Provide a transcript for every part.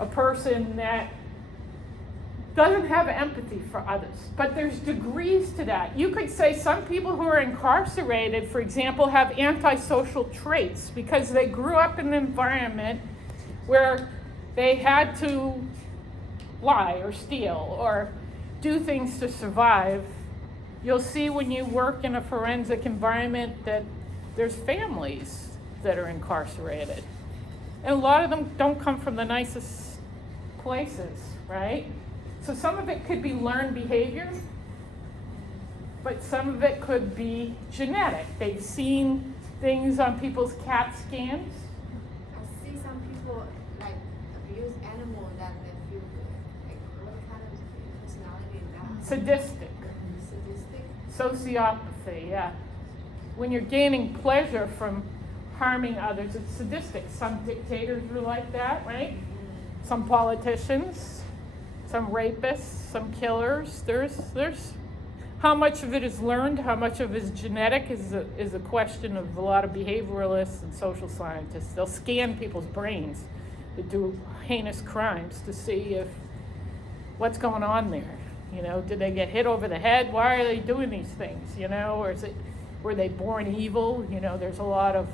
a person that doesn't have empathy for others. But there's degrees to that. You could say some people who are incarcerated, for example, have antisocial traits because they grew up in an environment where they had to lie or steal or do things to survive. You'll see when you work in a forensic environment that there's families that are incarcerated. And a lot of them don't come from the nicest places, right? So some of it could be learned behavior, but some of it could be genetic. They've seen things on people's CAT scans. I see some people like abuse animals that they feel good. Like what kind of personality is that? Sadistic. Sadistic? Sociopathy, yeah. When you're gaining pleasure from harming others, it's sadistic. Some dictators are like that, right? Some politicians, some rapists, some killers. There's how much of it is learned, how much of it is genetic is a question of a lot of behavioralists and social scientists. They'll scan people's brains that do heinous crimes to see if what's going on there. You know, did they get hit over the head? Why are they doing these things? You know, or were they born evil? You know, there's a lot of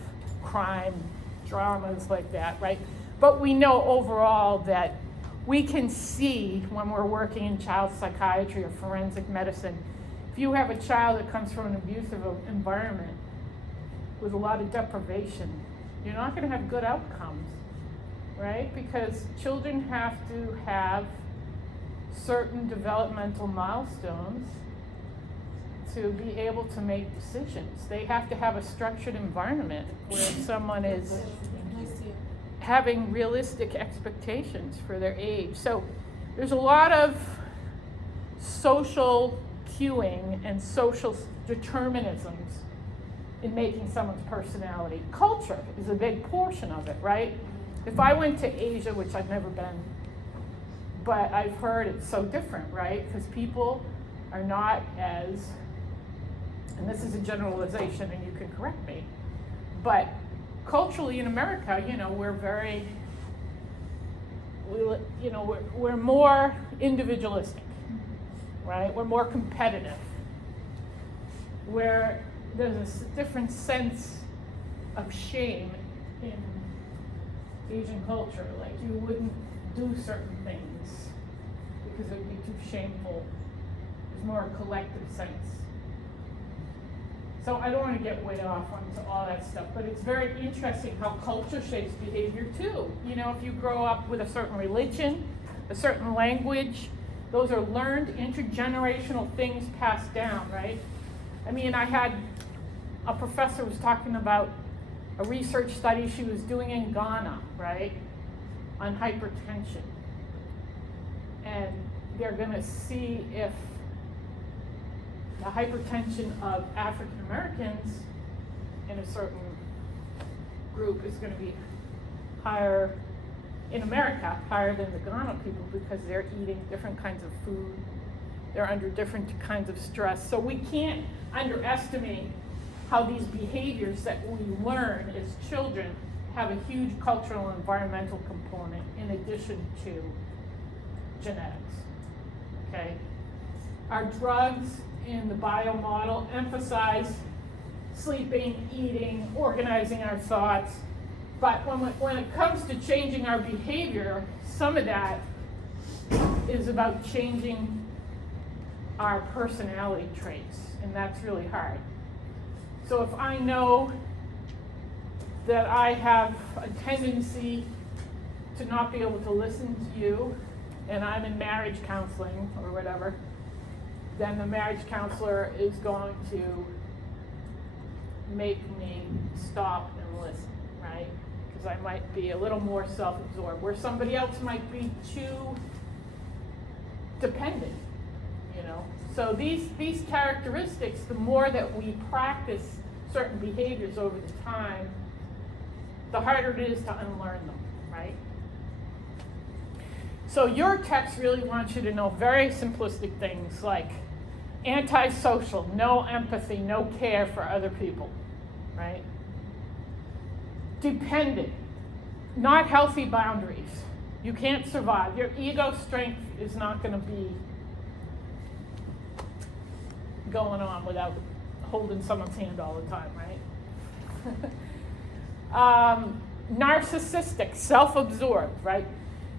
crime dramas like that, right? But we know overall that we can see when we're working in child psychiatry or forensic medicine, if you have a child that comes from an abusive environment with a lot of deprivation, you're not going to have good outcomes, right? Because children have to have certain developmental milestones to be able to make decisions. They have to have a structured environment where someone is having realistic expectations for their age. So there's a lot of social cueing and social determinisms in making someone's personality. Culture is a big portion of it, right? If I went to Asia, which I've never been, but I've heard it's so different, right? Because people are not as, and this is a generalization and you can correct me, but culturally in America, you know, we're very, we're more individualistic, right? We're more competitive. Where there's a different sense of shame in Asian culture. Like you wouldn't do certain things because it would be too shameful. There's more a collective sense. So I don't want to get way off onto all that stuff, but it's very interesting how culture shapes behavior too. You know, if you grow up with a certain religion, a certain language, those are learned intergenerational things passed down, right? I mean, I had a professor was talking about a research study she was doing in Ghana, right, on hypertension. And they're going to see if the hypertension of African Americans in a certain group is going to be higher in America, higher than the Ghana people, because they're eating different kinds of food. They're under different kinds of stress. So we can't underestimate how these behaviors that we learn as children have a huge cultural and environmental component in addition to genetics, okay? Our drugs in the bio model emphasize sleeping, eating, organizing our thoughts, but when it comes to changing our behavior, some of that is about changing our personality traits, and that's really hard. So if I know that I have a tendency to not be able to listen to you, and I'm in marriage counseling or whatever, then the marriage counselor is going to make me stop and listen, right? Because I might be a little more self-absorbed, where somebody else might be too dependent, you know? So these characteristics, the more that we practice certain behaviors over the time, the harder it is to unlearn them, right? So your text really wants you to know very simplistic things like antisocial, no empathy, no care for other people, right? Dependent, not healthy boundaries. You can't survive. Your ego strength is not going to be going on without holding someone's hand all the time, right? Narcissistic, self-absorbed, right?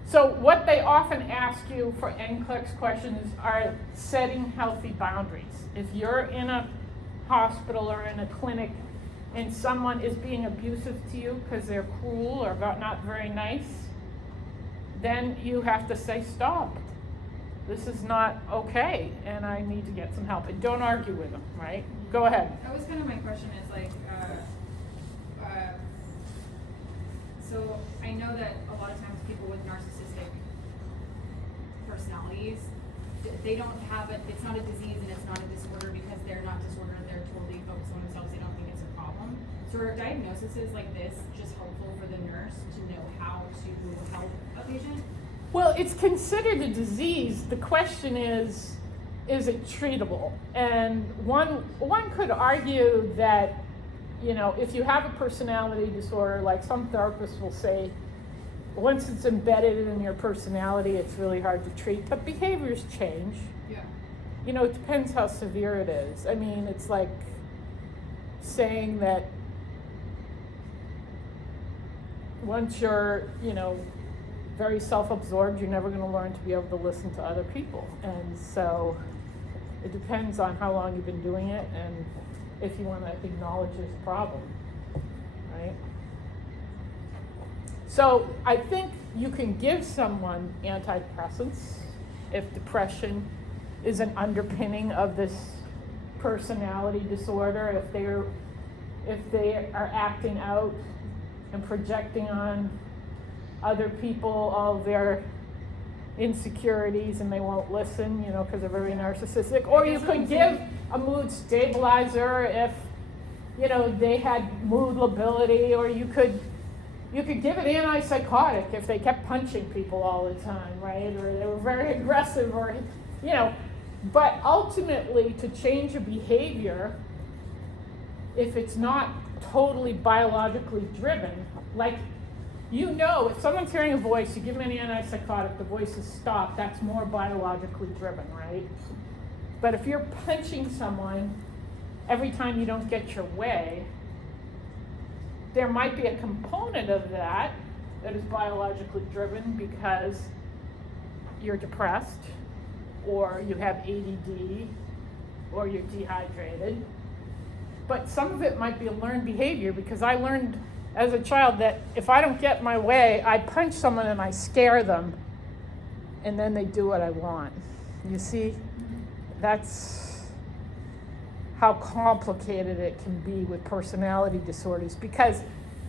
So what they often ask you for NCLEX questions are setting healthy boundaries. If you're in a hospital or in a clinic and someone is being abusive to you because they're cruel or not very nice, then you have to say, stop. This is not okay, and I need to get some help. And don't argue with them, right? Go ahead. That was kind of my question is like, so I know that a lot of times people with narcissistic personalities, they don't have it, it's not a disease and it's not a disorder because they're not disordered, they're totally focused on themselves, they don't think it's a problem. So are diagnoses like this just helpful for the nurse to know how to help a patient? Well, it's considered a disease. The question is it treatable? And one could argue that, you know, if you have a personality disorder, like some therapists will say, once it's embedded in your personality, it's really hard to treat, but behaviors change. Yeah. You know, it depends how severe it is. I mean, it's like saying that once you're, you know, very self-absorbed, you're never going to learn to be able to listen to other people. And so it depends on how long you've been doing it and if you want to acknowledge this problem, right? So I think you can give someone antidepressants if depression is an underpinning of this personality disorder, if they are acting out and projecting on other people all their insecurities and they won't listen, you know, because they're very narcissistic. Or you could give a mood stabilizer if, you know, they had mood lability, or you could give an antipsychotic if they kept punching people all the time, right? Or they were very aggressive, or, you know. But ultimately, to change a behavior, if it's not totally biologically driven, like, you know, if someone's hearing a voice, you give them an antipsychotic, the voice is stopped, that's more biologically driven, right? But if you're punching someone every time you don't get your way, there might be a component of that is biologically driven because you're depressed, or you have ADD, or you're dehydrated. But some of it might be a learned behavior, because I learned as a child that if I don't get my way, I punch someone and I scare them, and then they do what I want. You see, that's how complicated it can be with personality disorders, because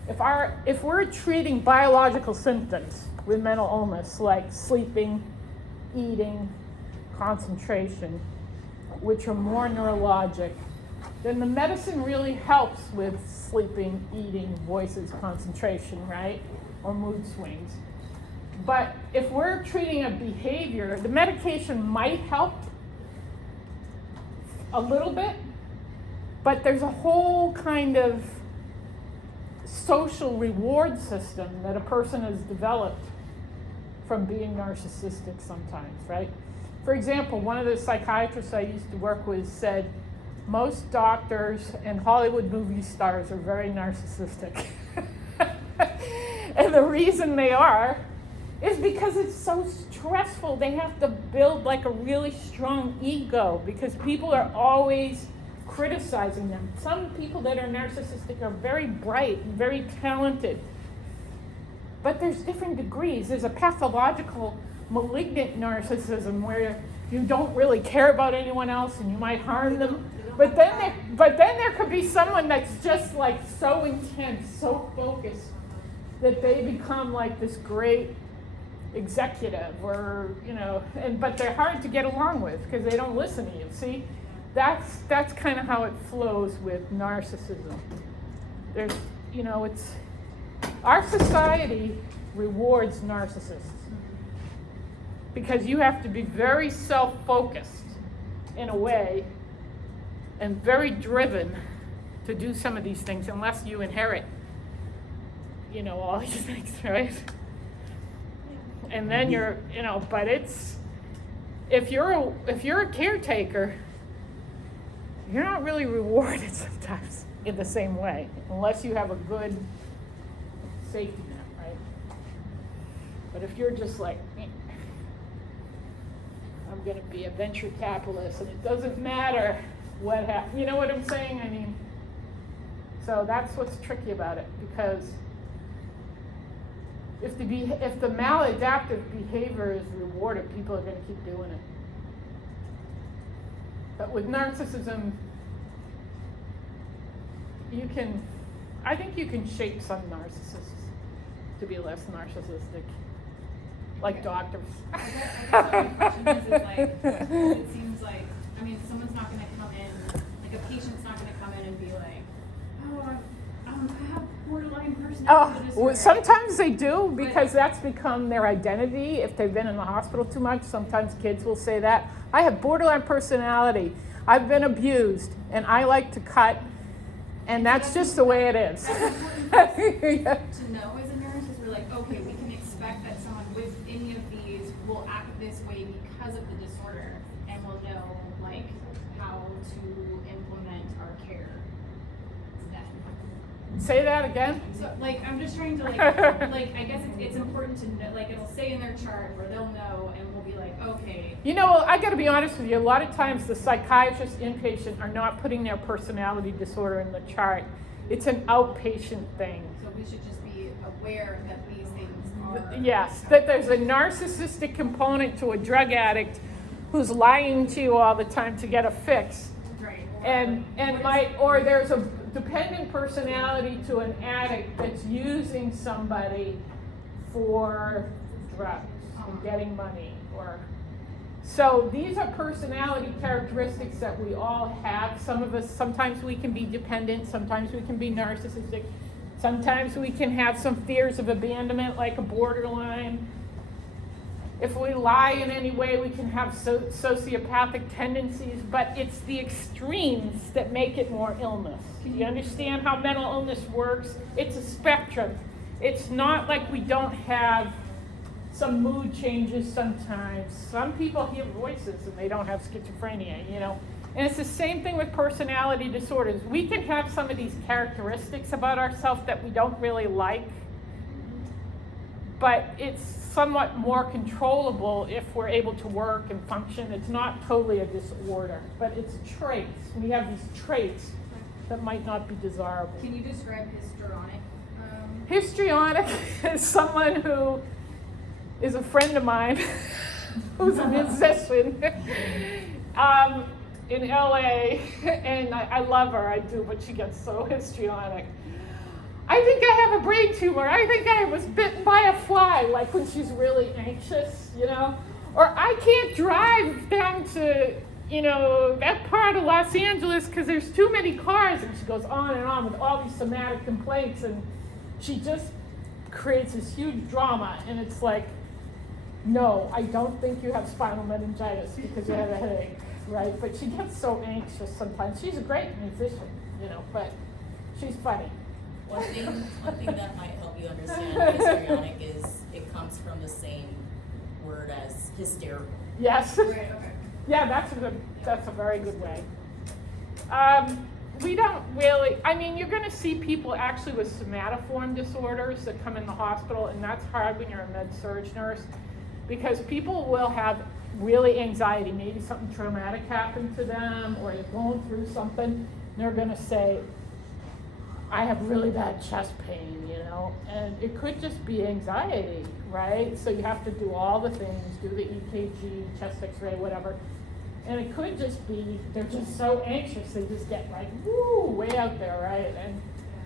if we're treating biological symptoms with mental illness, like sleeping, eating, concentration, which are more neurologic, then the medicine really helps with sleeping, eating, voices, concentration, right? Or mood swings. But if we're treating a behavior, the medication might help a little bit, but there's a whole kind of social reward system that a person has developed from being narcissistic sometimes, right? For example, one of the psychiatrists I used to work with said, most doctors and Hollywood movie stars are very narcissistic. And the reason they are is because it's so stressful. They have to build like a really strong ego because people are always criticizing them. Some people that are narcissistic are very bright and very talented. But there's different degrees. There's a pathological, malignant narcissism where you don't really care about anyone else and you might harm them. But then there could be someone that's just like so intense, so focused, that they become like this great executive, or, you know, but they're hard to get along with because they don't listen to you. See, that's kind of how it flows with narcissism. There's, you know, our society rewards narcissists because you have to be very self-focused in a way and very driven to do some of these things, unless you inherit, you know, all these things, right? and then you're, but it's, if you're a caretaker, you're not really rewarded sometimes in the same way, unless you have a good safety net, right? But if you're just like, I'm gonna be a venture capitalist and it doesn't matter what happens, you know what I'm saying? I mean, so that's what's tricky about it, because if the maladaptive behavior is rewarded, people are gonna keep doing it. But with narcissism, I think you can shape some narcissists to be less narcissistic, like doctors. I guess my question is like, it seems like, I mean, someone's not gonna come in, like a patient's not gonna come in and be like, oh, I have borderline personality disorder. Well, sometimes they do, because that's become their identity. If they've been in the hospital too much, sometimes kids will say that. I have borderline personality. I've been abused, and I like to cut, and that's just the way it is. That's important to know as a nurse, is we're like, okay, we can expect that someone with any of these will act this way because of the disorder, and we'll know like how to implement our care then. Say that again? So like I'm just trying to like I guess it's important to know, like it'll say in their chart where they'll know, and we'll be like, okay. I gotta be honest with you, a lot of times the psychiatrist inpatient are not putting their personality disorder in the chart. It's an outpatient thing. So we should just be aware that these things are. Yes, that there's a narcissistic component to a drug addict who's lying to you all the time to get a fix. Right. Or there's a dependent personality to an addict that's using somebody for drugs and getting money, so these are personality characteristics that we all have. Some of us, sometimes we can be dependent, sometimes we can be narcissistic, sometimes we can have some fears of abandonment, like a borderline. If we lie in any way, we can have sociopathic tendencies, but it's the extremes that make it more illness. You understand how mental illness works? It's a spectrum. It's not like we don't have some mood changes sometimes. Some people hear voices and they don't have schizophrenia, And it's the same thing with personality disorders. We can have some of these characteristics about ourselves that we don't really like, but it's somewhat more controllable if we're able to work and function. It's not totally a disorder, but it's traits. We have these traits that might not be desirable. Can you describe histrionic? Histrionic is someone who is a friend of mine who's a musician in LA, and I love her, I do, but she gets so histrionic. I think I have a brain tumor. I think I was bitten by a fly, like when she's really anxious, Or I can't drive down to, that part of Los Angeles because there's too many cars. And she goes on and on with all these somatic complaints, and she just creates this huge drama. And it's like, no, I don't think you have spinal meningitis because you have a headache, right? But she gets so anxious sometimes. She's a great musician, but she's funny. One thing that might help you understand histrionic is it comes from the same word as hysterical. Yes. Right, okay. Yeah, that's a very good way. We don't really, you're going to see people actually with somatoform disorders that come in the hospital, and that's hard when you're a med-surg nurse, because people will have really anxiety. Maybe something traumatic happened to them, or they're going through something, and they're going to say, I have really bad chest pain, and it could just be anxiety, right? So you have to do all the things, do the EKG, chest x-ray, whatever. And it could just be, they're just so anxious, they just get like, woo, way out there, right? And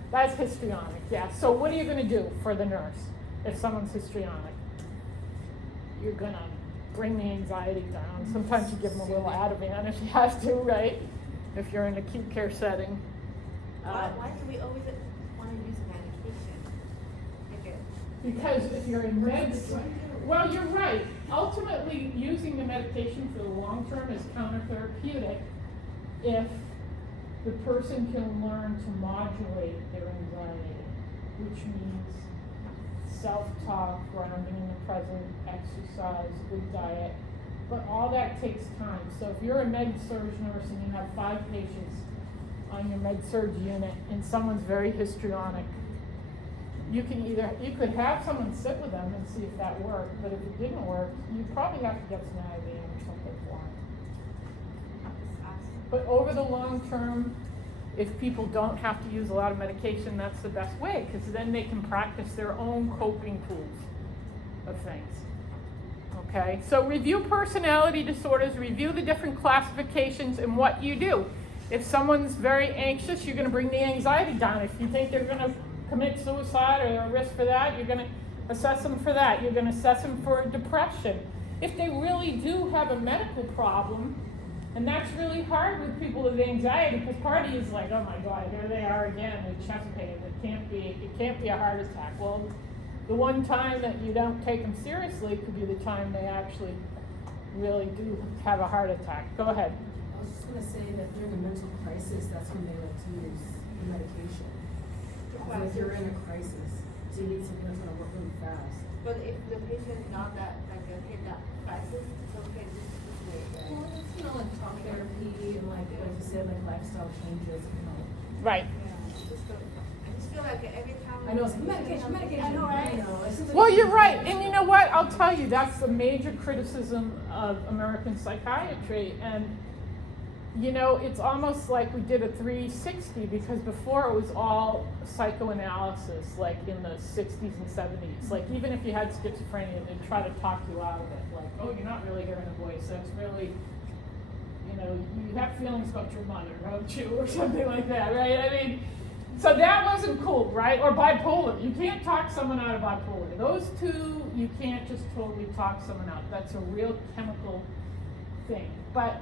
that's histrionic, yeah. So what are you gonna do for the nurse if someone's histrionic? You're gonna bring the anxiety down. Sometimes you give them a little Ativan if you have to, right? If you're in an acute care setting. Why do we always want to use medication? Because if you're in well, you're right. Ultimately, using the medication for the long term is countertherapeutic if the person can learn to modulate their anxiety, which means self-talk, grounding in the present, exercise, good diet. But all that takes time. So if you're a med-surg nurse and you have 5 patients on your med-surg unit and someone's very histrionic, you could have someone sit with them and see if that worked, but if it didn't work, you probably have to get some Ativan or something for them. But over the long term, if people don't have to use a lot of medication, that's the best way, because then they can practice their own coping tools of things. Okay, so review personality disorders, review the different classifications and what you do. If someone's very anxious, you're going to bring the anxiety down. If you think they're going to commit suicide or they're a risk for that, you're going to assess them for that. You're going to assess them for depression. If they really do have a medical problem, and that's really hard with people with anxiety, because part of you is like, oh my God, here they are again with chest pain. It can't be a heart attack. Well, the one time that you don't take them seriously could be the time they actually really do have a heart attack. Go ahead. I was just going to say that during a mental crisis, that's when they like to use the medication. Like you're in a crisis, so you need something that's going to work really fast. But if the patient not that like hit that crisis, it's okay just wait. Well, it's, you know, like talk therapy and like you said, like lifestyle changes, you know. Right. Yeah, I just feel like every time. I know, it's medication. I know, right? You know, it's just like- Well, you're right. And you know what? I'll tell you, that's the major criticism of American psychiatry. And, you know, it's almost like we did a 360, because before it was all psychoanalysis, like in the 60s and 70s. Like, even if you had schizophrenia, they'd try to talk you out of it. Like, oh, you're not really hearing a voice. That's really, you know, you have feelings about your mother, don't you? Or something like that, right? I mean, so that wasn't cool, right? Or bipolar. You can't talk someone out of bipolar. Those two, you can't just totally talk someone out. That's a real chemical thing. But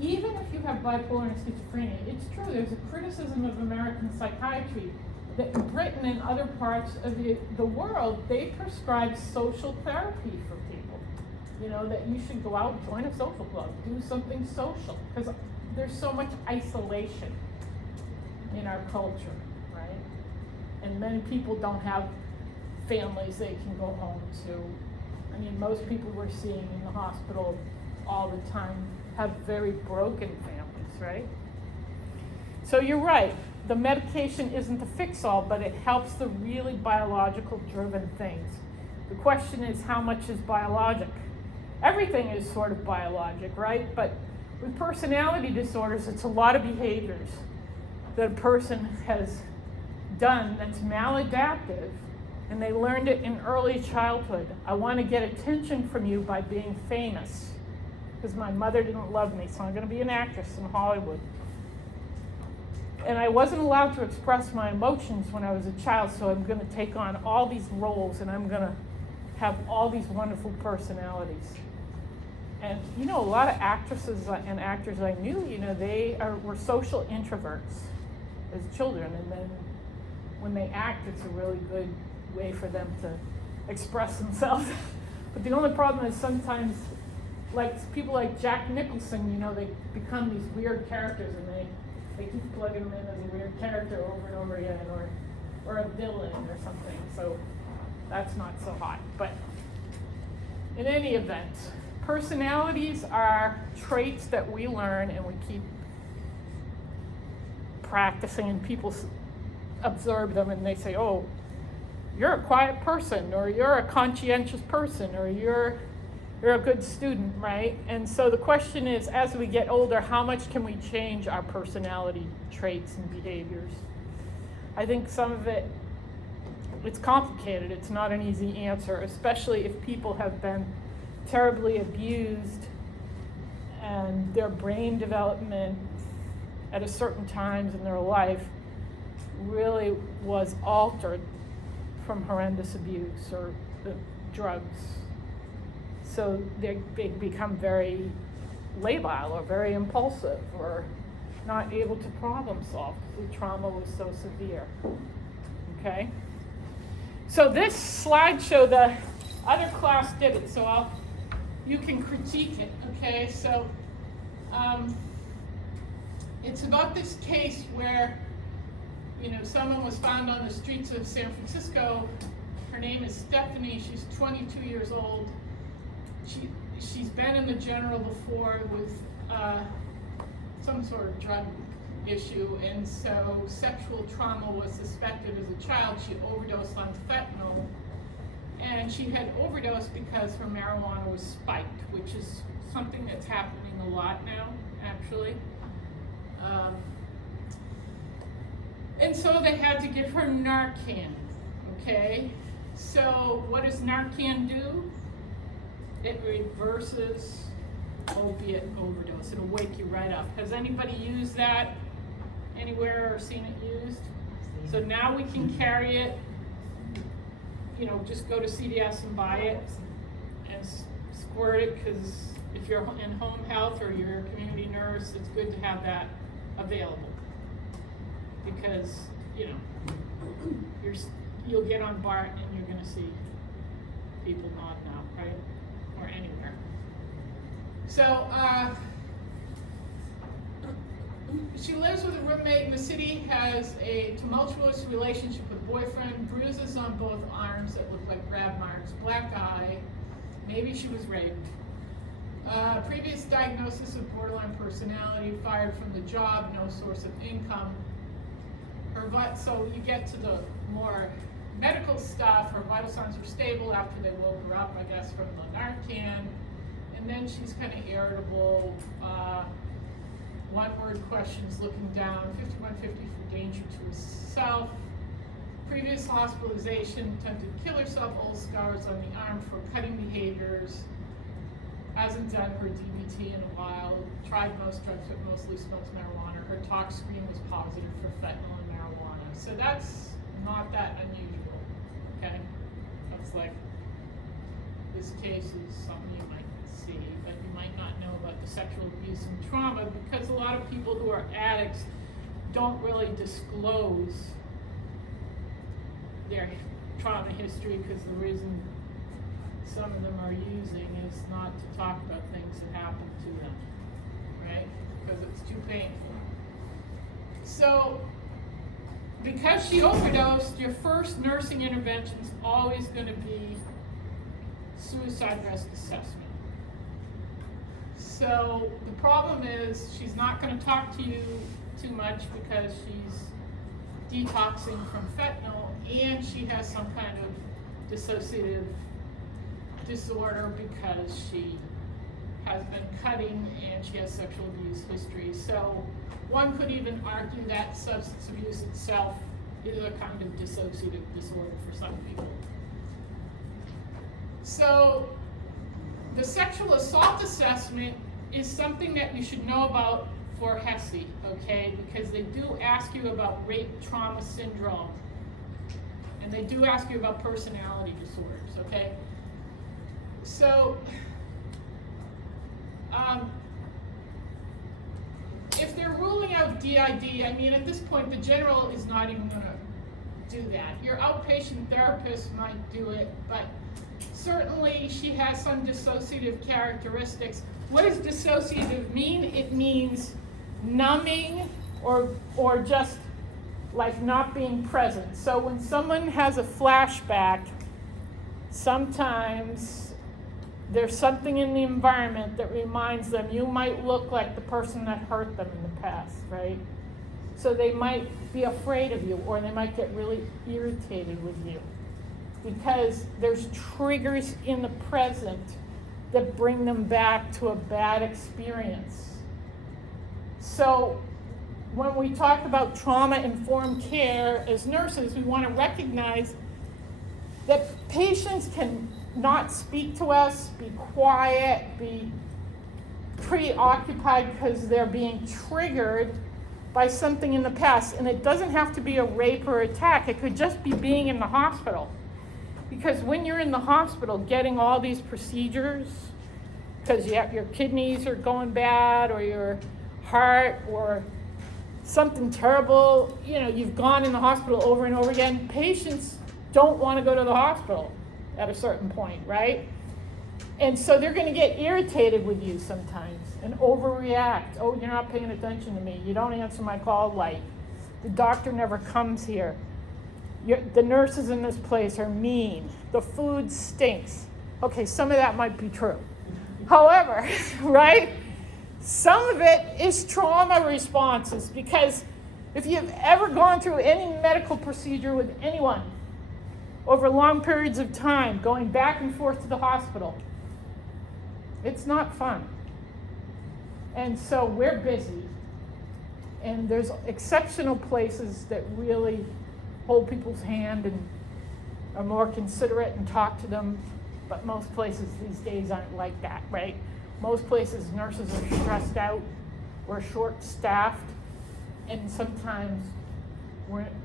even if you have bipolar and schizophrenia, it's true, there's a criticism of American psychiatry that in Britain and other parts of the world, they prescribe social therapy for people. You know, that you should go out, join a social club, do something social, because there's so much isolation in our culture, right? And many people don't have families they can go home to. I mean, most people we're seeing in the hospital all the time have very broken families, right? So you're right, the medication isn't the fix-all, but it helps the really biological driven things. The question is, how much is biologic? Everything is sort of biologic, right? But with personality disorders, it's a lot of behaviors that a person has done that's maladaptive, and they learned it in early childhood. I want to get attention from you by being famous, because my mother didn't love me, so I'm going to be an actress in Hollywood. And I wasn't allowed to express my emotions when I was a child, so I'm going to take on all these roles, and I'm going to have all these wonderful personalities. And, you know, a lot of actresses and actors I knew, you know, were social introverts as children, and then when they act, it's a really good way for them to express themselves. But the only problem is sometimes, like people like Jack Nicholson, you know, they become these weird characters, and they keep plugging them in as a weird character over and over again, or a villain or something. So that's not so hot. But in any event, personalities are traits that we learn and we keep practicing, and people observe them and they say, oh, you're a quiet person, or you're a conscientious person, or you're a good student, right? And so the question is, as we get older, how much can we change our personality traits and behaviors? I think some of it's complicated. It's not an easy answer, especially if people have been terribly abused and their brain development at a certain times in their life really was altered from horrendous abuse or drugs. So they become very labile or very impulsive or not able to problem solve because the trauma was so severe. Okay? So this slideshow, the other class did it, so you can critique it, okay? So it's about this case where, you know, someone was found on the streets of San Francisco Her name is Stephanie. She's 22 years old. She's been in the general before with some sort of drug issue, and so sexual trauma was suspected as a child. She overdosed on fentanyl, and she had overdosed because her marijuana was spiked, which is something that's happening a lot now, actually. And so they had to give her Narcan, okay? So what does Narcan do? It reverses opiate overdose. It'll wake you right up. Has anybody used that anywhere or seen it used? So now we can carry it, you know, just go to CVS and buy it and squirt it, because if you're in home health or you're a community nurse, it's good to have that available. Because, you know, you'll get on BART and you're gonna see people nodding out, right? Or anywhere. So, she lives with a roommate in the city, has a tumultuous relationship with boyfriend, bruises on both arms that look like grab marks, black eye, maybe she was raped. Previous diagnosis of borderline personality, fired from the job, no source of income. So you get to the more medical stuff. Her vital signs were stable after they woke her up, I guess, from the Narcan. And then she's kind of irritable. One-word questions, looking down, 5150 for danger to herself. Previous hospitalization, attempted to kill herself, old scars on the arm for cutting behaviors. Hasn't done her DBT in a while. Tried most drugs, but mostly smokes marijuana. Her tox screen was positive for fentanyl and marijuana. So that's not that unusual, okay? That's like, this case is something you might see, but you might not know about the sexual abuse and trauma, because a lot of people who are addicts don't really disclose their trauma history, because the reason some of them are using is not to talk about things that happened to them, right? Because it's too painful. So, because she overdosed, your first nursing intervention is always going to be suicide risk assessment. So the problem is she's not going to talk to you too much because she's detoxing from fentanyl, and she has some kind of dissociative disorder because she has been cutting and she has sexual abuse history. So one could even argue that substance abuse itself is a kind of dissociative disorder for some people. So the sexual assault assessment is something that you should know about for HESI, okay? Because they do ask you about rape trauma syndrome, and they do ask you about personality disorders, okay? So, if they're ruling out DID, I mean, at this point, the general is not even going to do that. Your outpatient therapist might do it, but certainly she has some dissociative characteristics. What does dissociative mean? It means numbing or just like not being present. So when someone has a flashback, sometimes there's something in the environment that reminds them you might look like the person that hurt them in the past, right? So they might be afraid of you, or they might get really irritated with you because there's triggers in the present that bring them back to a bad experience. So when we talk about trauma-informed care as nurses, we want to recognize that patients can not speak to us, be quiet, be preoccupied because they're being triggered by something in the past. And it doesn't have to be a rape or attack. It could just be being in the hospital. Because when you're in the hospital getting all these procedures, because your kidneys are going bad, or your heart, or something terrible, you know, you've gone in the hospital over and over again, patients don't want to go to the hospital at a certain point, right? And so they're going to get irritated with you sometimes and overreact. Oh, you're not paying attention to me. You don't answer my call light. The doctor never comes here. The nurses in this place are mean. The food stinks. Okay, some of that might be true. However, right, some of it is trauma responses, because if you've ever gone through any medical procedure with anyone over long periods of time, going back and forth to the hospital, it's not fun. And so we're busy, and there's exceptional places that really hold people's hand and are more considerate and talk to them, but most places these days aren't like that, right? Most places nurses are stressed out, we're short-staffed, and sometimes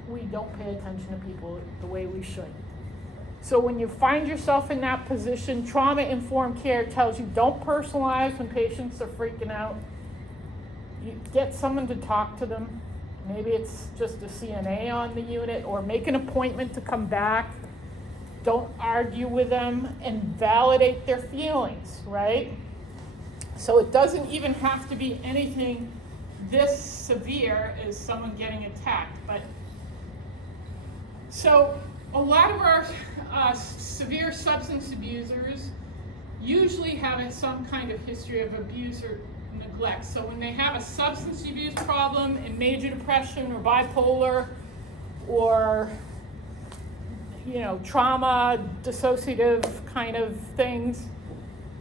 we don't pay attention to people the way we should. So when you find yourself in that position, trauma-informed care tells you don't personalize when patients are freaking out. You get someone to talk to them. Maybe it's just a CNA on the unit, or make an appointment to come back. Don't argue with them, and validate their feelings, right? So it doesn't even have to be anything this severe as someone getting attacked. But so a lot of our severe substance abusers usually have some kind of history of abuse or neglect. So when they have a substance abuse problem and major depression or bipolar or trauma, dissociative kind of things,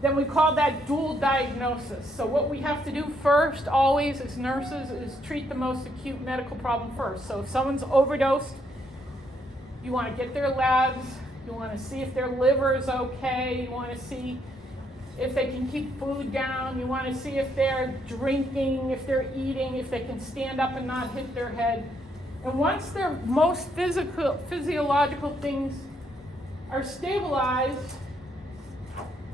then we call that dual diagnosis. So what we have to do first, always as nurses, is treat the most acute medical problem first. So if someone's overdosed, you want to get their labs, you want to see if their liver is okay, you want to see if they can keep food down, you want to see if they're drinking, if they're eating, if they can stand up and not hit their head. And once their most physiological things are stabilized,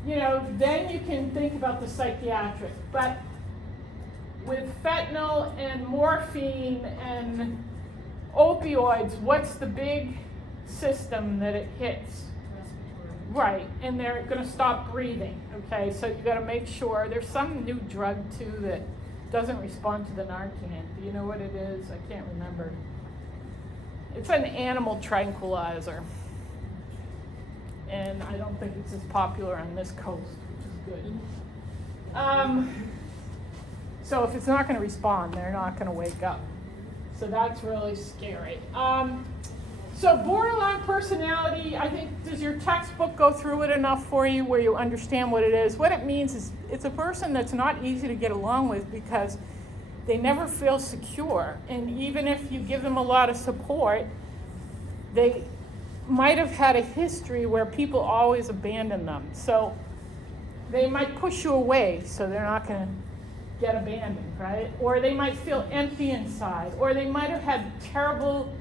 then you can think about the psychiatric. But with fentanyl and morphine and opioids, what's the big system that it hits? Right, and they're going to stop breathing, okay? So you got to make sure. There's some new drug, too, that doesn't respond to the Narcan. Do you know what it is? I can't remember. It's an animal tranquilizer. And I don't think it's as popular on this coast, which is good. So if it's not going to respond, they're not going to wake up. So that's really scary. So borderline personality, I think, does your textbook go through it enough for you where you understand what it is? What it means is it's a person that's not easy to get along with because they never feel secure. And even if you give them a lot of support, they might have had a history where people always abandon them. So they might push you away so they're not going to get abandoned, right? Or they might feel empty inside. Or they might have had terrible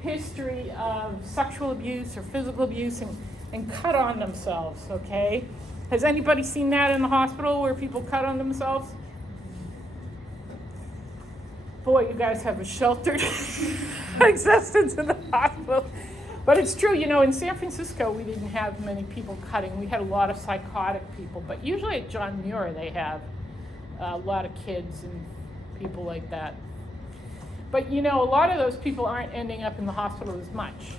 history of sexual abuse or physical abuse and cut on themselves, okay? Has anybody seen that in the hospital where people cut on themselves? Boy, you guys have a sheltered existence in the hospital. But it's true, in San Francisco, we didn't have many people cutting. We had a lot of psychotic people. But usually at John Muir, they have a lot of kids and people like that. But a lot of those people aren't ending up in the hospital as much.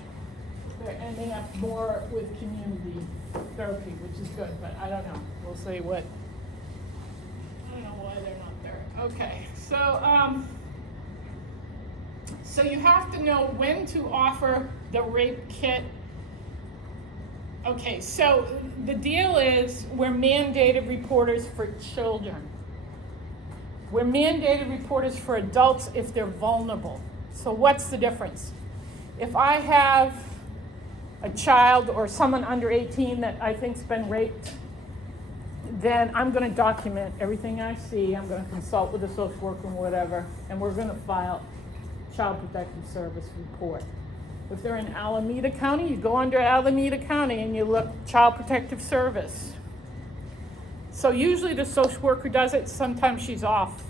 They're ending up more with community therapy, which is good, but I don't know. We'll see what, I don't know why they're not there. Okay, so you have to know when to offer the rape kit. Okay, so the deal is we're mandated reporters for children. We're mandated reporters for adults if they're vulnerable. So what's the difference? If I have a child or someone under 18 that I think's been raped, then I'm going to document everything I see. I'm going to consult with a social worker and whatever, and we're going to file Child Protective Service report. If they're in Alameda County, you go under Alameda County and you look Child Protective Service. So usually the social worker does it. Sometimes she's off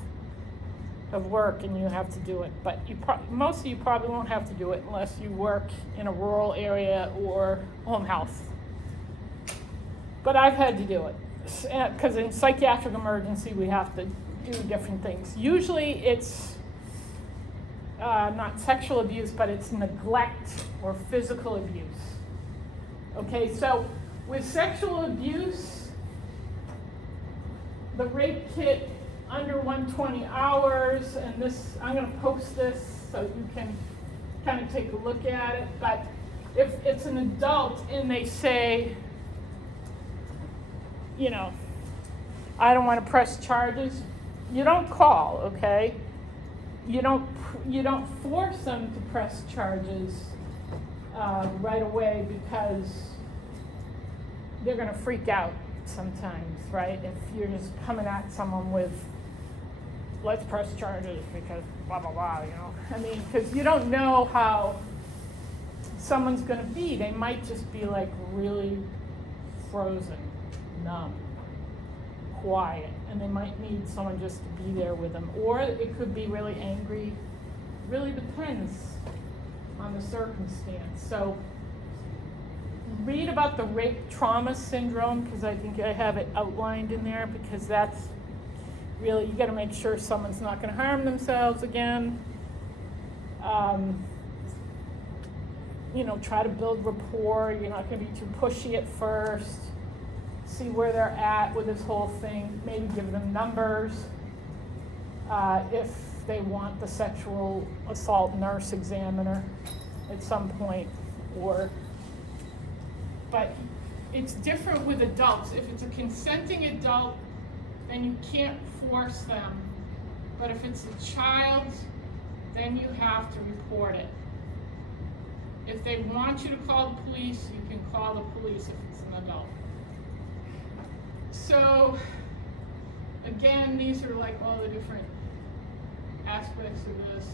of work and you have to do it. But most of you probably won't have to do it unless you work in a rural area or home health. But I've had to do it because in psychiatric emergency we have to do different things. Usually it's not sexual abuse, but it's neglect or physical abuse. Okay, so with sexual abuse, the rape kit under 120 hours, and this, I'm going to post this so you can kind of take a look at it, but if it's an adult and they say, you know, I don't want to press charges, you don't call, okay? You don't force them to press charges right away, because they're going to freak out sometimes, right? If you're just coming at someone with, let's press charges because blah, blah, blah, you know? I mean, because you don't know how someone's going to be. They might just be like really frozen, numb, quiet, and they might need someone just to be there with them. Or it could be really angry. Really depends on the circumstance. So read about the rape trauma syndrome, because I think I have it outlined in there, because that's really, you got to make sure someone's not going to harm themselves again. You know, try to build rapport. You're not going to be too pushy at first. See where they're at with this whole thing. Maybe give them numbers if they want the sexual assault nurse examiner at some point. But it's different with adults. If it's a consenting adult, then you can't force them. But if it's a child, then you have to report it. If they want you to call the police, you can call the police if it's an adult. So, again, these are like all the different aspects of this.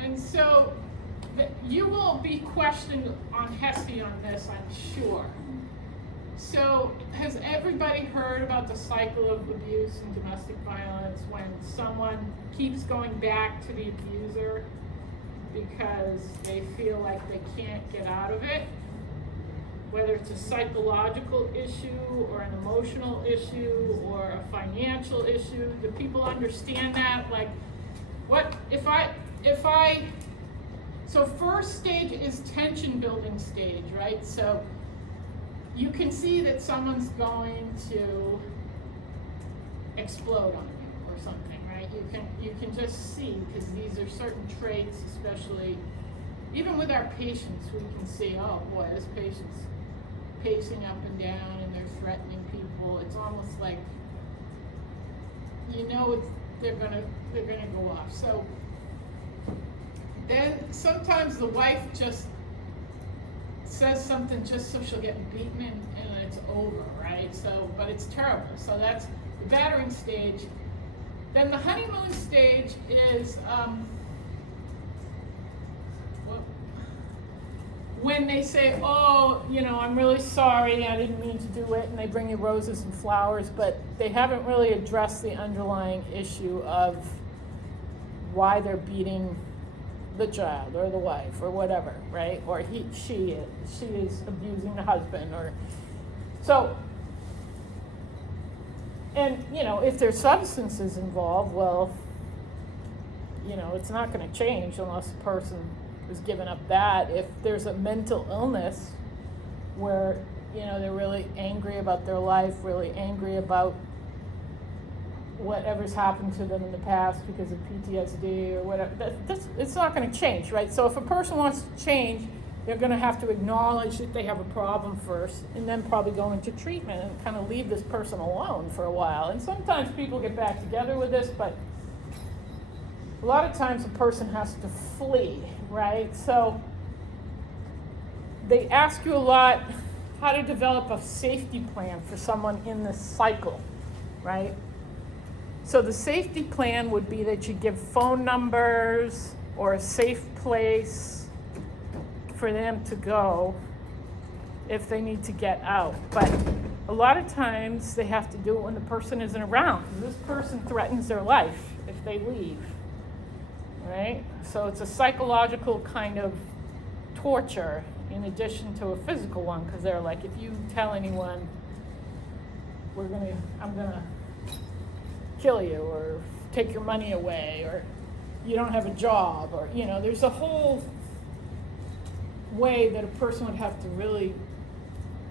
And so you will be questioned on HESI on this, I'm sure. So has everybody heard about the cycle of abuse and domestic violence, when someone keeps going back to the abuser because they feel like they can't get out of it? Whether it's a psychological issue or an emotional issue or a financial issue, do people understand that? Like, what if I so first stage is tension building stage, right? So you can see that someone's going to explode on you or something, right? You can just see, because these are certain traits, especially even with our patients, we can see, oh boy, this patient's pacing up and down and they're threatening people. It's almost like, you know, they're gonna go off. So then sometimes the wife just says something just so she'll get beaten and it's over, right? So, but it's terrible. So that's the battering stage. Then the honeymoon stage is when they say, oh, you know, I'm really sorry, I didn't mean to do it, and they bring you roses and flowers, but they haven't really addressed the underlying issue of why they're beating the child or the wife or whatever, right? Or she is abusing the husband, or so. And you know, if there's substances involved, well, you know, it's not going to change unless the person is giving up that. If there's a mental illness where, you know, they're really angry about their life, really angry about whatever's happened to them in the past because of PTSD or whatever, it's not going to change, right? So if a person wants to change, they're going to have to acknowledge that they have a problem first, and then probably go into treatment and kind of leave this person alone for a while. And sometimes people get back together with this, but a lot of times a person has to flee, right? So they ask you a lot how to develop a safety plan for someone in this cycle, right? So the safety plan would be that you give phone numbers or a safe place for them to go if they need to get out. But a lot of times they have to do it when the person isn't around, because this person threatens their life if they leave, right? So it's a psychological kind of torture in addition to a physical one, because they're like, if you tell anyone, I'm gonna kill you, or take your money away, or you don't have a job, or, there's a whole way that a person would have to really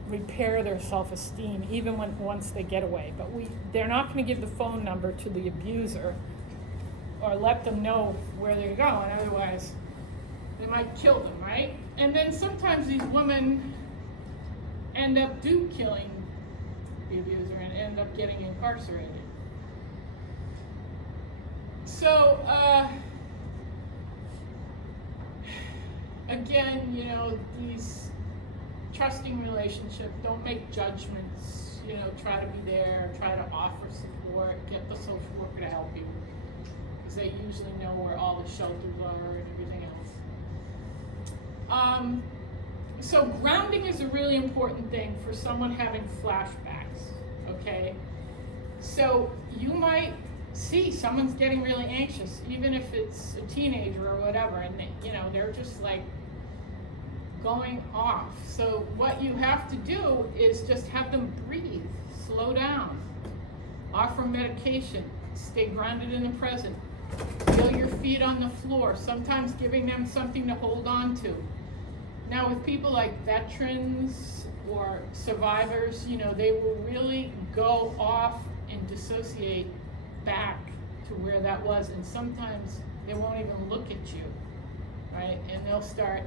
repair their self-esteem, even once they get away. But they're not gonna give the phone number to the abuser or let them know where they're going, otherwise they might kill them, right? And then sometimes these women end up killing the abuser and end up getting incarcerated. So, again, these trusting relationships, don't make judgments, try to be there, try to offer support, get the social worker to help you, because they usually know where all the shelters are and everything else. So grounding is a really important thing for someone having flashbacks, okay? So you might see someone's getting really anxious, even if it's a teenager or whatever, and they're just like going off. So what you have to do is just have them breathe, slow down, offer medication, stay grounded in the present, feel your feet on the floor, sometimes giving them something to hold on to. Now with people like veterans or survivors, they will really go off and dissociate back to where that was, and sometimes they won't even look at you, right? And they'll start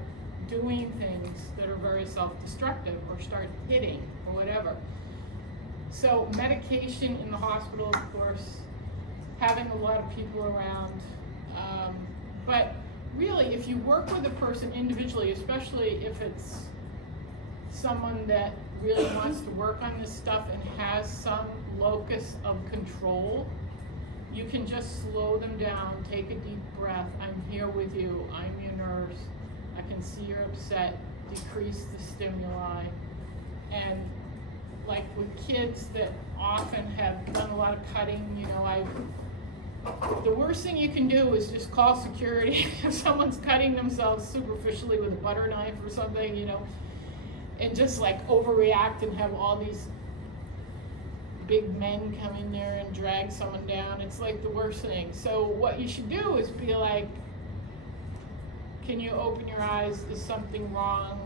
doing things that are very self-destructive, or start hitting or whatever. So medication in the hospital, of course, having a lot of people around, but really if you work with a person individually, especially if it's someone that really wants to work on this stuff and has some locus of control, you can just slow them down, take a deep breath. I'm here with you, I'm your nurse, I can see you're upset, decrease the stimuli. And like with kids that often have done a lot of cutting, the worst thing you can do is just call security if someone's cutting themselves superficially with a butter knife or something, and just like overreact and have all these big men come in there and drag someone down. It's like the worst thing. So what you should do is be like, can you open your eyes? Is something wrong?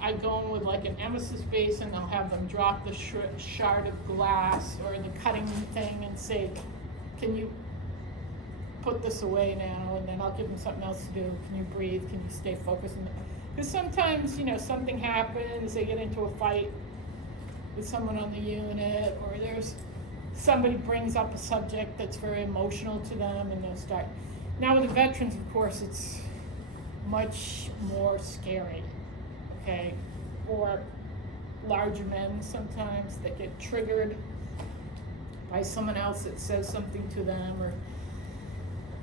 I go in with like an emesis basin, I'll have them drop the shard of glass or the cutting thing and say, can you put this away now? And then I'll give them something else to do. Can you breathe? Can you stay focused? Because sometimes, something happens, they get into a fight with someone on the unit, or somebody brings up a subject that's very emotional to them, and they'll start. Now with the veterans, of course, it's much more scary, okay? Or larger men sometimes that get triggered by someone else that says something to them, or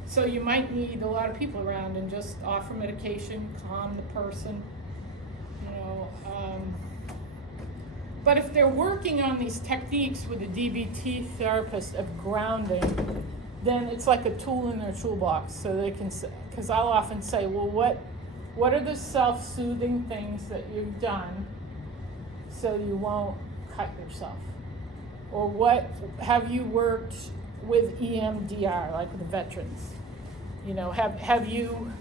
so you might need a lot of people around and just offer medication, calm the person, but if they're working on these techniques with a DBT therapist of grounding, then it's like a tool in their toolbox. So they can, because I'll often say, well, what are the self-soothing things that you've done so you won't cut yourself? Or what have you worked with EMDR, like with the veterans? Have you,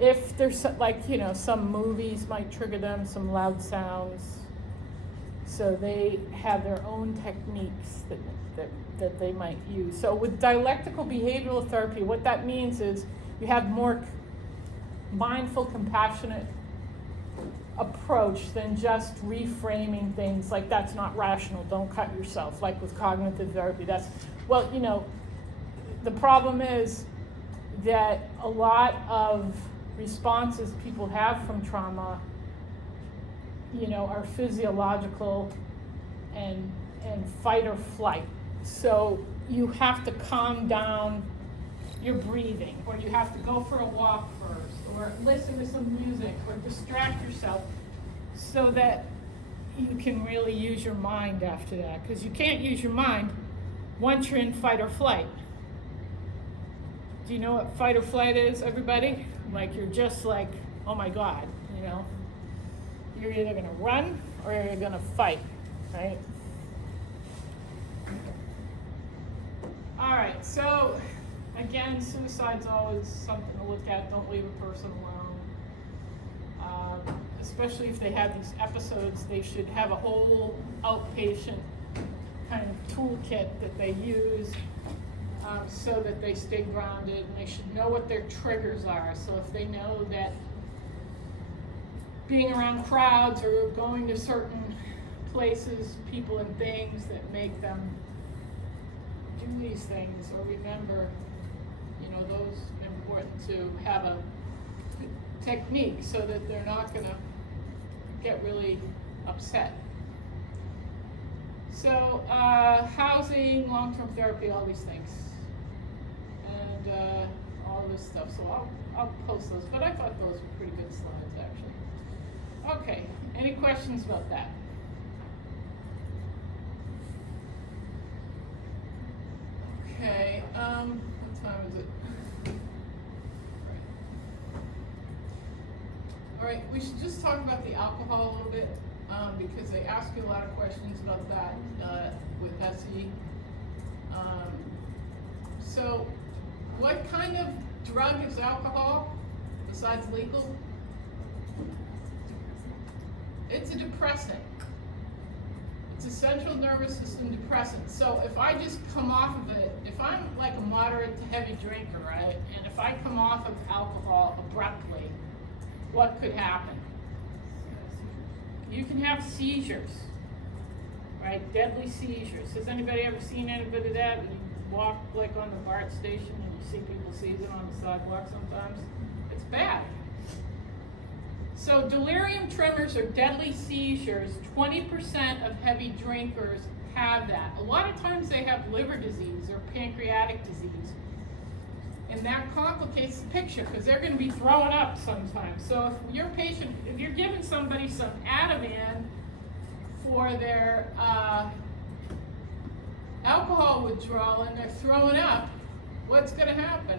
if there's like, some movies might trigger them, some loud sounds, so they have their own techniques that they might use. So with dialectical behavioral therapy, what that means is you have more mindful, compassionate approach than just reframing things like that's not rational, don't cut yourself, like with cognitive therapy. The problem is that a lot of responses people have from trauma, are physiological and fight or flight. So you have to calm down your breathing, or you have to go for a walk first, or listen to some music, or distract yourself so that you can really use your mind after that. Because you can't use your mind once you're in fight or flight. Do you know what fight or flight is, everybody? Like you're just like, oh my God, You're either gonna run or you're gonna fight, right? All right, so again, suicide's always something to look at. Don't leave a person alone. Especially if they have these episodes, they should have a whole outpatient kind of toolkit that they use so that they stay grounded, and they should know what their triggers are. So if they know that being around crowds or going to certain places, people and things that make them do these things, or remember, those are important to have a technique so that they're not gonna get really upset. So, housing, long-term therapy, all these things, and all this stuff. So I'll post those, but I thought those were pretty good slides, actually. Okay, any questions about that? Okay, what time is it? All right, we should just talk about the alcohol a little bit, because they ask you a lot of questions about that with SE. So, what kind of drug is alcohol besides legal? It's a depressant. It's a central nervous system depressant. So if I just come off of it, if I'm like a moderate to heavy drinker, right, and if I come off of alcohol abruptly, what could happen? You can have seizures, right? Deadly seizures. Has anybody ever seen anybody do that? When you walk like on the BART station and you see people seizing on the sidewalk sometimes? It's bad. So delirium tremors or deadly seizures, 20% of heavy drinkers have that. A lot of times they have liver disease or pancreatic disease. And that complicates the picture because they're going to be throwing up sometimes. So if your patient, if you're giving somebody some Ativan for their alcohol withdrawal and they're throwing up, what's going to happen?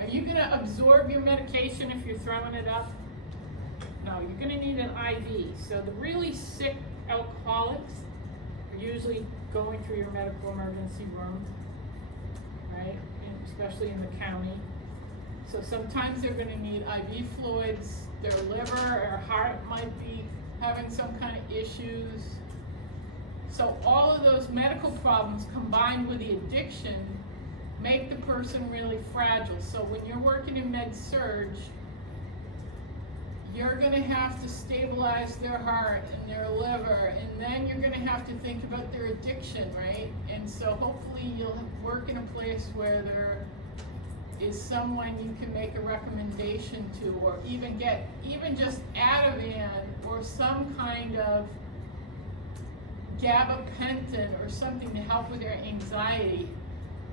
Are you going to absorb your medication if you're throwing it up? No, you're going to need an IV. So the really sick alcoholics are usually going through your medical emergency room, right? And especially in the county. So sometimes they're going to need IV fluids. Their liver or heart might be having some kind of issues. So all of those medical problems combined with the addiction make the person really fragile. So when you're working in med-surg, you're going to have to stabilize their heart and their liver, and then you're going to have to think about their addiction, right? And so hopefully you'll work in a place where there is someone you can make a recommendation to, or even get just Ativan or some kind of gabapentin or something to help with their anxiety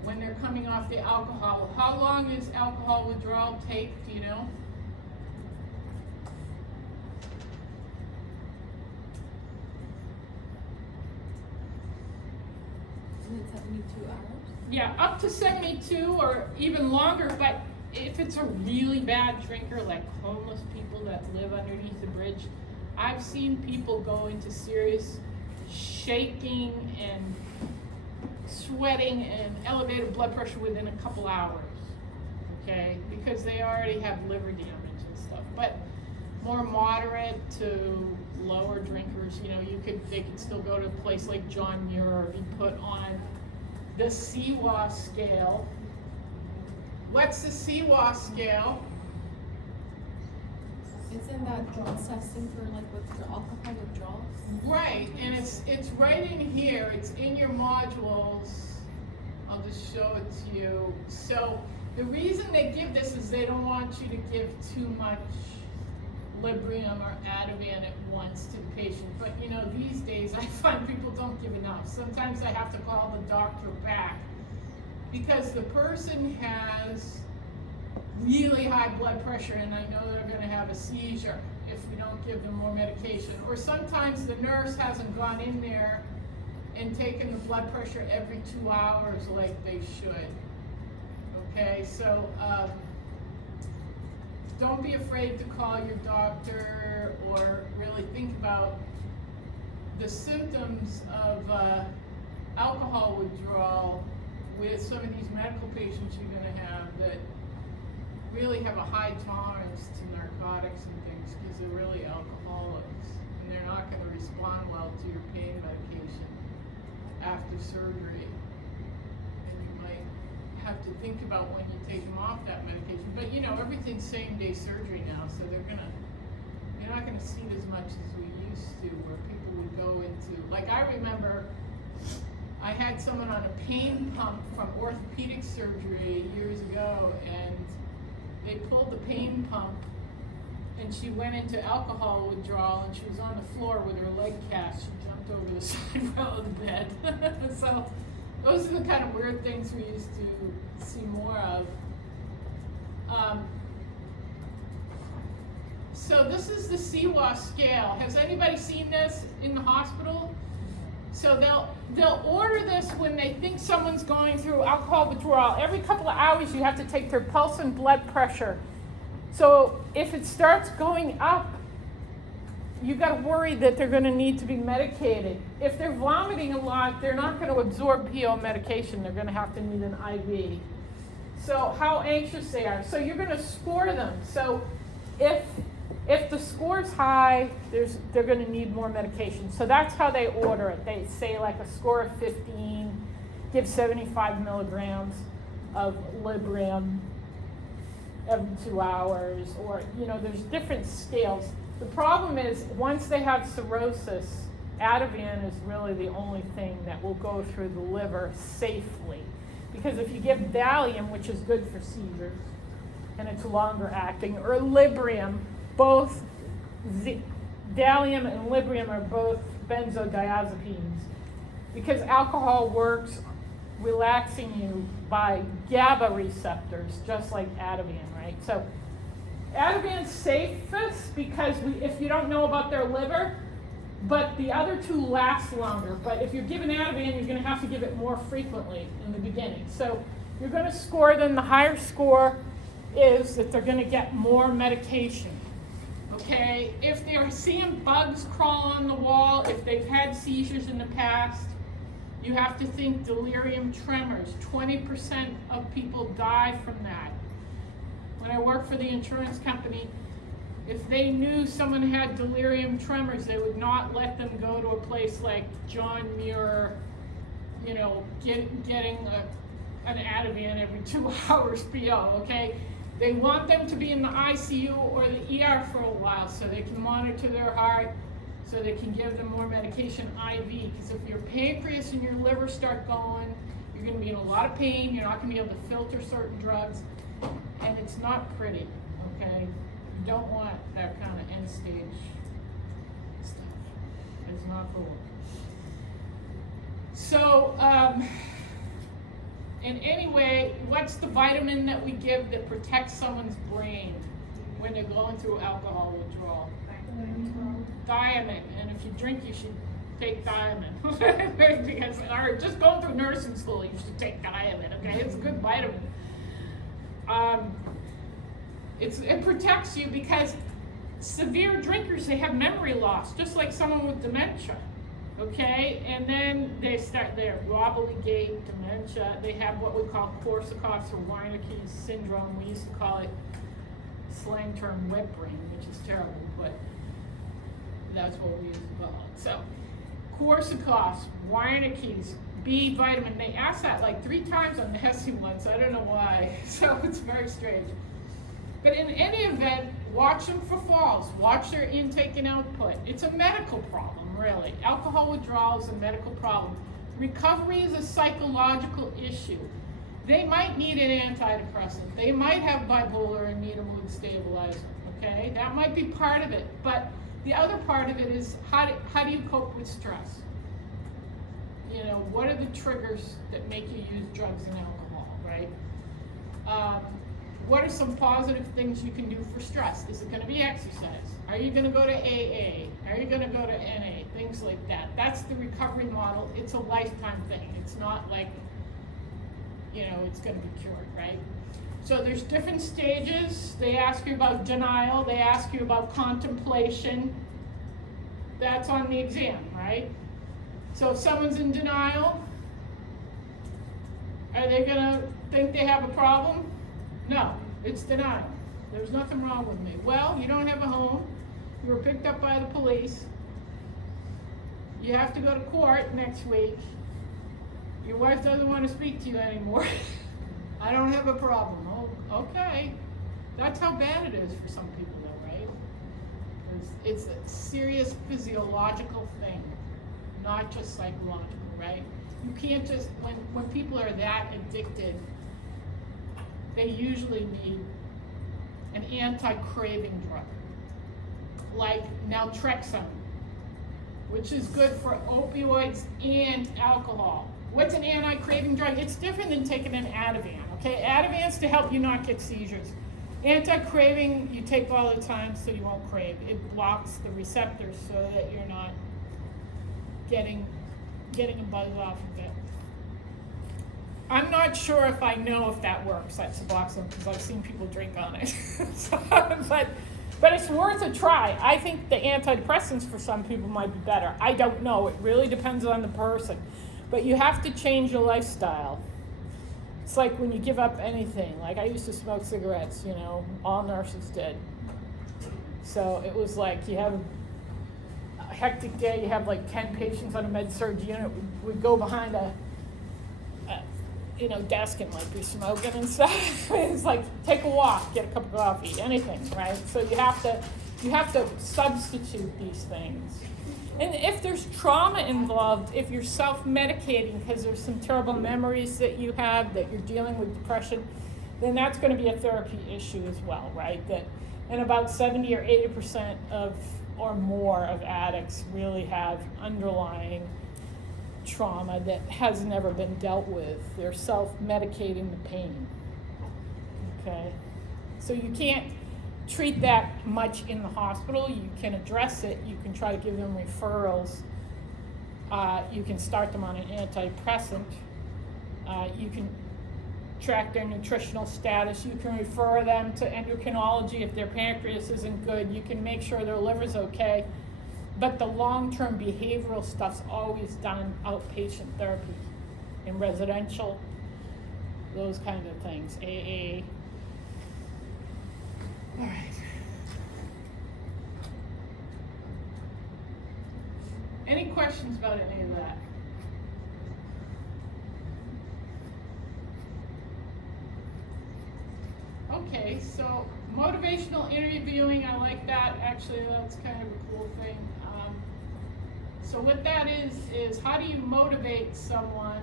when they're coming off the alcohol. How long does alcohol withdrawal take, do you know? Isn't it 72 hours? Yeah, up to 72 or even longer, but if it's a really bad drinker, like homeless people that live underneath the bridge, I've seen people go into serious shaking and sweating and elevated blood pressure within a couple hours, okay? Because they already have liver damage and stuff. But more moderate to lower drinkers, they could still go to a place like John Muir or be put on the CWA scale. What's the CWA scale? Isn't that drug testing for alcohol withdrawals? Right, and it's right in here. It's in your modules. I'll just show it to you. So the reason they give this is they don't want you to give too much Librium or Ativan at once to the patient. But these days I find people don't give enough. Sometimes I have to call the doctor back because the person has really high blood pressure and I know they're going to have a seizure if we don't give them more medication. Or sometimes the nurse hasn't gone in there and taken the blood pressure every 2 hours like they should. Okay, so don't be afraid to call your doctor or really think about the symptoms of alcohol withdrawal with some of these medical patients you're going to have that really have a high tolerance to narcotics and things because they're really alcoholics and they're not going to respond well to your pain medication after surgery. And you might have to think about when you take them off that medication. But you know, everything's same-day surgery now, so you're not going to see it as much as we used to, where people would go into, like I remember I had someone on a pain pump from orthopedic surgery years ago, and they pulled the pain pump and she went into alcohol withdrawal and she was on the floor with her leg cast. She jumped over the side rail of the bed. So those are the kind of weird things we used to see more of. So this is the CWA scale. Has anybody seen this in the hospital? So they'll order this when they think someone's going through alcohol withdrawal. Every couple of hours you have to take their pulse and blood pressure. So if it starts going up, you've got to worry that they're going to need to be medicated. If they're vomiting a lot, they're not going to absorb PO medication. They're going to have to need an IV. So how anxious they are. So you're going to score them. So if the score's high, they're going to need more medication. So that's how they order it. They say like a score of 15, give 75 milligrams of Librium every 2 hours, or, you know, there's different scales. The problem is once they have cirrhosis, Ativan is really the only thing that will go through the liver safely. Because if you give Valium, which is good for seizures, and it's longer acting, or Librium, both Valium and Librium are both benzodiazepines. Because alcohol works relaxing you by GABA receptors, just like Ativan, right? So Ativan's safest because if you don't know about their liver, but the other two last longer. But if you're giving Ativan, you're going to have to give it more frequently in the beginning. So you're going to score them. The higher score is that they're going to get more medication. Okay, if they're seeing bugs crawl on the wall, if they've had seizures in the past, you have to think delirium tremors. 20% of people die from that. When I worked for the insurance company, if they knew someone had delirium tremors, they would not let them go to a place like John Muir, you know, getting an Ativan every 2 hours PO, okay? They want them to be in the ICU or the ER for a while so they can monitor their heart, so they can give them more medication IV. Because if your pancreas and your liver start going, you're going to be in a lot of pain. You're not going to be able to filter certain drugs, and it's not pretty, okay? You don't want that kind of end stage stuff. It's not cool. So, and anyway, what's the vitamin that we give that protects someone's brain when they're going through alcohol withdrawal? Thiamine. And if you drink, you should take thiamine. Because, or just going through nursing school, you should take thiamine, okay? It's a good vitamin. It protects you because severe drinkers, they have memory loss, just like someone with dementia. Okay, and then they start their wobbly gait, dementia. They have what we call Korsakoff's or Wernicke's syndrome. We used to call it slang term wet brain, which is terrible, but that's what we used to call it. So Korsakoff's, Wernicke's, B vitamin. They asked that like 3 times on the HESI once. I don't know why. So it's very strange. But in any event, watch them for falls. Watch their intake and output. It's a medical problem, really. Alcohol withdrawal is a medical problem. Recovery is a psychological issue. They might need an antidepressant. They might have bipolar and need a mood stabilizer, okay? That might be part of it. But the other part of it is how do you cope with stress? You know, what are the triggers that make you use drugs and alcohol, right? What are some positive things you can do for stress? Is it going to be exercise? Are you going to go to AA? Are you going to go to NA? Things like that. That's the recovery model. It's a lifetime thing. It's not like, you know, it's going to be cured, right? So there's different stages. They ask you about denial. They ask you about contemplation. that's on the exam, right? So if someone's in denial, are they gonna think they have a problem? No, it's denial. There's nothing wrong with me. Well, you don't have a home. You were picked up by the police. You have to go to court next week. Your wife doesn't want to speak to you anymore. I don't have a problem. Oh, okay. That's how bad it is for some people though, right? It's a serious physiological thing, not just psychological, right? You can't just, when people are that addicted, they usually need an anti-craving drug, like naltrexone, which is good for opioids and alcohol. What's an anti-craving drug? It's different than taking an Ativan, okay? Ativan's to help you not get seizures. Anti-craving, you take all the time so you won't crave. It blocks the receptors so that you're not getting a buzz off of it. I'm not sure if I know if that works, that Suboxone, because I've seen people drink on it. So, but it's worth a try. I think the antidepressants for some people might be better. I don't know. It really depends on the person. But you have to change your lifestyle. It's like when you give up anything. Like I used to smoke cigarettes, you know, all nurses did. So it was like you have a hectic day, you have like 10 patients on a med-surg unit, we'd go behind a desk and like be smoking and stuff. It's like take a walk, get a cup of coffee, anything, right? So you have to substitute these things. And if there's trauma involved, if you're self-medicating because there's some terrible memories that you have, that you're dealing with depression, then that's going to be a therapy issue as well, right? And about 70 or 80% or more of addicts really have underlying trauma that has never been dealt with. They're self-medicating the pain, okay? So you can't treat that much in the hospital. You can address it. You can try to give them referrals. You can start them on an antidepressant. You can track their nutritional status. You can refer them to endocrinology if their pancreas isn't good. You can make sure their liver's okay. But the long-term behavioral stuff's always done outpatient therapy in residential, those kind of things, AA. All right. Any questions about any of that? Okay, so motivational interviewing, I like that. Actually, that's kind of a cool thing. So what that is how do you motivate someone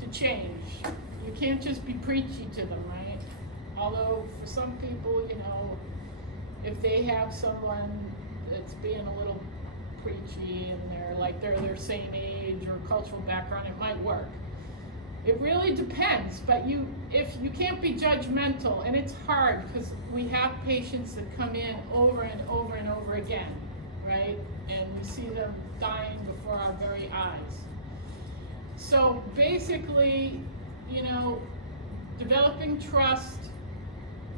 to change? You can't just be preachy to them, right? Although for some people, if they have someone that's being a little preachy and they're their same age or cultural background, it might work. It really depends, but if you can't be judgmental, and it's hard because we have patients that come in over and over and over again, right? And we see them dying before our very eyes. So basically, developing trust,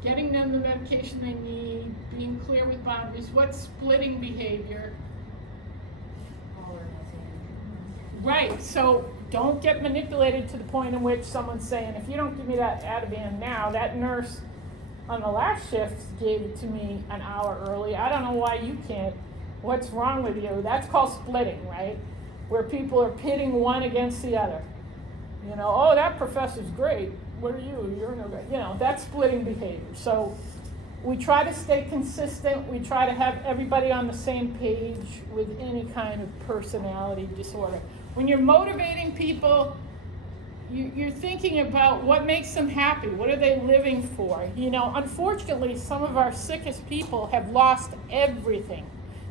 getting them the medication they need, being clear with boundaries, what's splitting behavior. Right, so don't get manipulated to the point in which someone's saying, if you don't give me that Ativan now, that nurse on the last shift gave it to me an hour early. I don't know why you can't. What's wrong with you? That's called splitting, right? Where people are pitting one against the other. Oh, that professor's great. What are you? You're no good. That's splitting behavior. So we try to stay consistent. We try to have everybody on the same page with any kind of personality disorder. When you're motivating people, you're thinking about what makes them happy. What are they living for? Unfortunately, some of our sickest people have lost everything.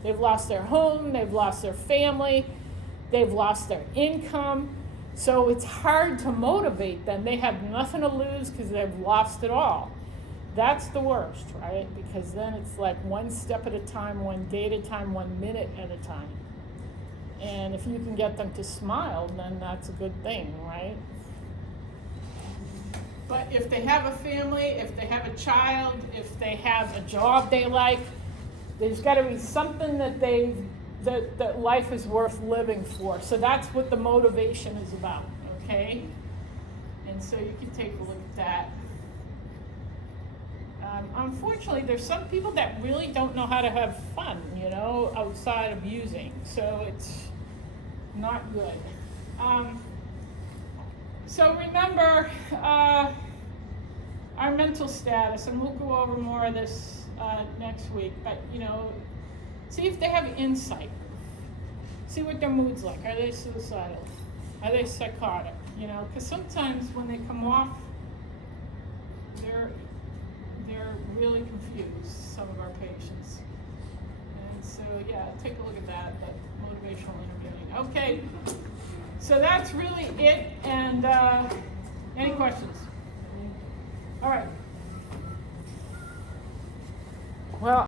They've lost their home, they've lost their family, they've lost their income. So it's hard to motivate them. They have nothing to lose because they've lost it all. That's the worst, right? Because then it's like one step at a time, one day at a time, 1 minute at a time. And if you can get them to smile, then that's a good thing, right? But if they have a family, if they have a child, if they have a job they like, There's got to be something that life is worth living for. So that's what the motivation is about, okay? And so you can take a look at that. Unfortunately, there's some people that really don't know how to have fun, outside of using. So it's not good. So remember our mental status, and we'll go over more of this next week. But see if they have insight. See what their mood's like. Are they suicidal? Are they psychotic? Because sometimes when they come off, they're really confused, some of our patients. And so, yeah, take a look at that motivational interviewing. Okay, so that's really it. And any questions? All right. Well,